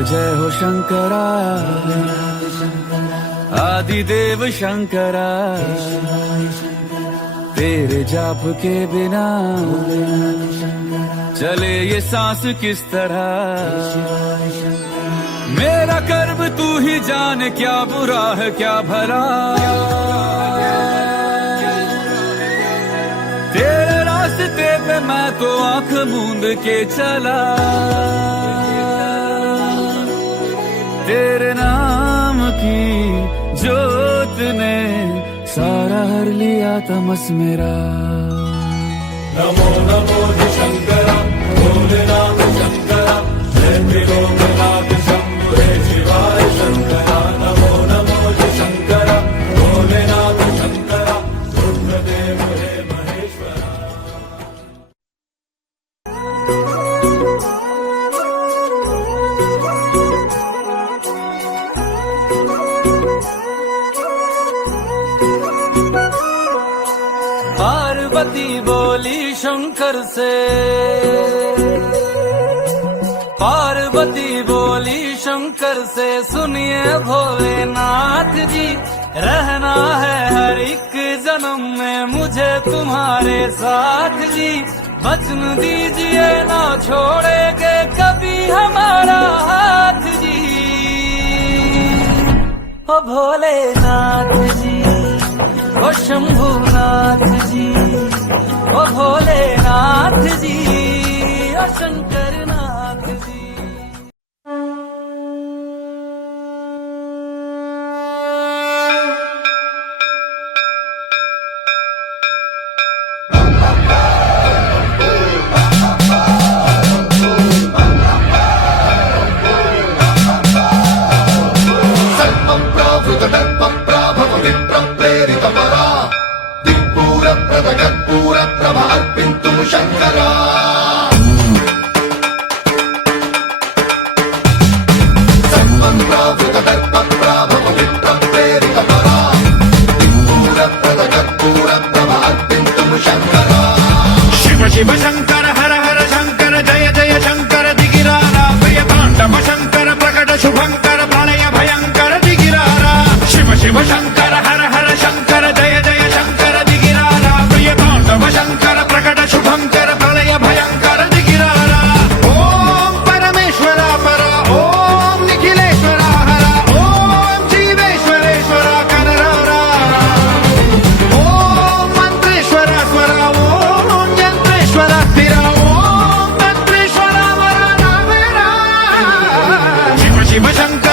जय हो शंकरा, आदिदेव शंकरा, तेरे जाप के बिना चले ये सांस किस तरह। मेरा कर्म तू ही जाने, क्या बुरा है क्या भला, तेरे रास्ते पे मैं तो आंख मूंद के चला। तेरे नाम की जोत ने सारा हर लिया तमस मेरा। नमो नमो शंकरा, भोलेनाथ शंकरा, जय त्रिलोकनाथ शंभु हे शिवाय शंकरा। नमो नमो शंकरा, भोलेनाथ शंकरा, रुद्रदेव हे महेश्वरा। पार्वती बोली शंकर से, पार्वती बोली शंकर से, सुनिए भोलेनाथ जी, रहना है हर एक जन्म में मुझे तुम्हारे साथ जी। वचन दीजिए ना छोड़ेंगे कभी हमारा हाथ जी। ओ भोलेनाथ जी, ओ शंभुनाथ जी, ओ भोलेनाथ जी, ओ शंकरनाथ जी। सर्वं प्रावृतदर्पं प्राभव विप्रं प्रेरितपरा, दिक्पूरप्रदकर्पूरप्रभ अर्पिन्तुं शङ्करा। सर्वं प्रावृतदर्पं प्राभव विप्रं प्रेरितपरा, दिक्पूरप्रदकर्पूरप्रभ अर्पिन्तुं शङ्करा। शिव शिव शंकर हर हर शंकर, जय जय शंकर दिगिरारा, प्रियताण्डव शंकर प्रकट शुभंकर, प्रलय भयंकर दिगिरारा। शिव शिव शंकर हर हर शंकर, जय जय शंकर दिगिरारा, प्रियताण्डव शंकर प्रकट शुभंकर, प्रलय भयंकर दिगिरारा। ओम परमेश्वरा परा, ओम निखिलेश्वरा हरा, ओम जीवेश्वरेश्वरा कनरारा, ओम मंत्रेश्वरा स्वरा, ओम यंत्रेश्वरा स्थिरा, ओम तंत्रेश्वरा वरा नामेरा। शिव शिव शंकर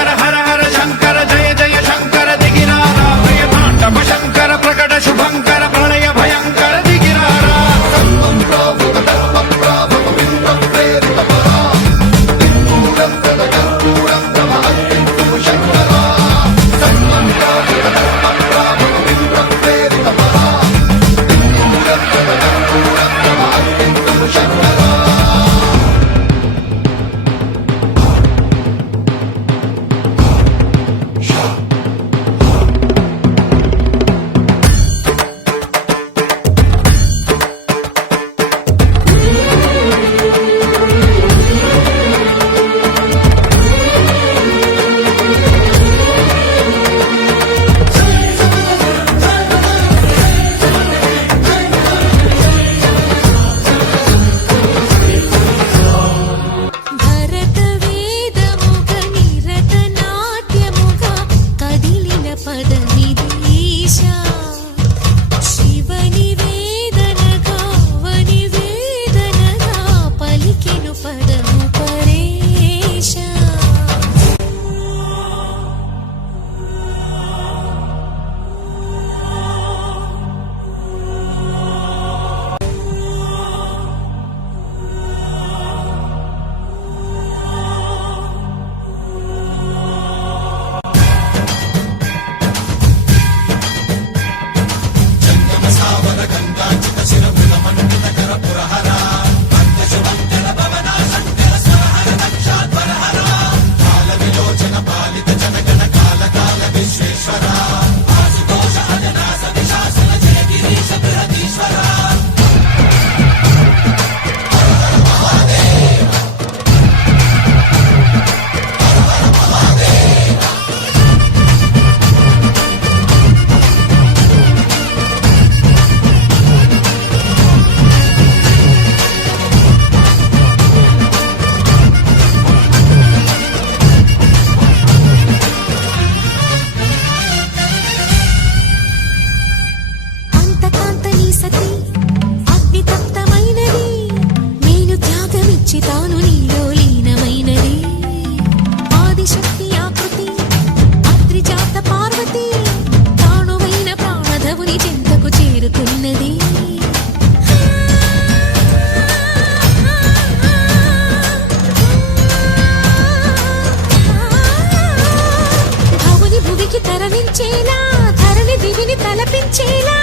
వచ్చేలా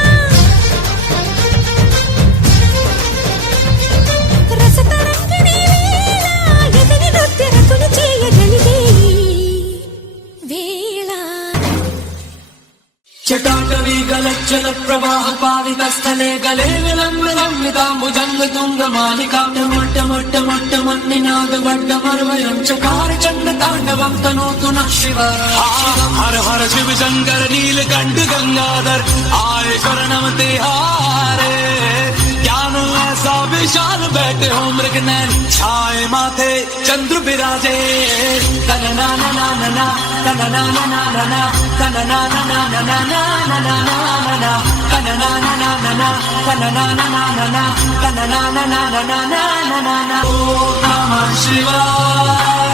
రసతరంగిణి వేళ ఎదిని నృత్యరతులు చేయగలిగే వేళ చటాటవీ గలచ్చల ప్రవాహ పావిత స్థలే గలే విలంబితాంబుజంగ తుంగ మాలికా మొట్ట మొట్ట మొట్ట మొన్ని నాగవడ్డ మరవయం చకార చండ తాండవం తనోతు నః శివ హర హర శివ శంకర నీలకంఠ గంగాధర్ आए शरणम तिहारे ज्ञान ऐसा विशाल बैठे हो मृग नैन छाए माथे चंद्र विराजे तन ना ना ना ना ना तन ना ना ना ना ना तन ना ना ना ना ना ना ना ना ना ना तन ना ना ना ना ना तन ना ना ना ना ना तन ना ना ना ना ना ना ना ना ओम नमः शिवाय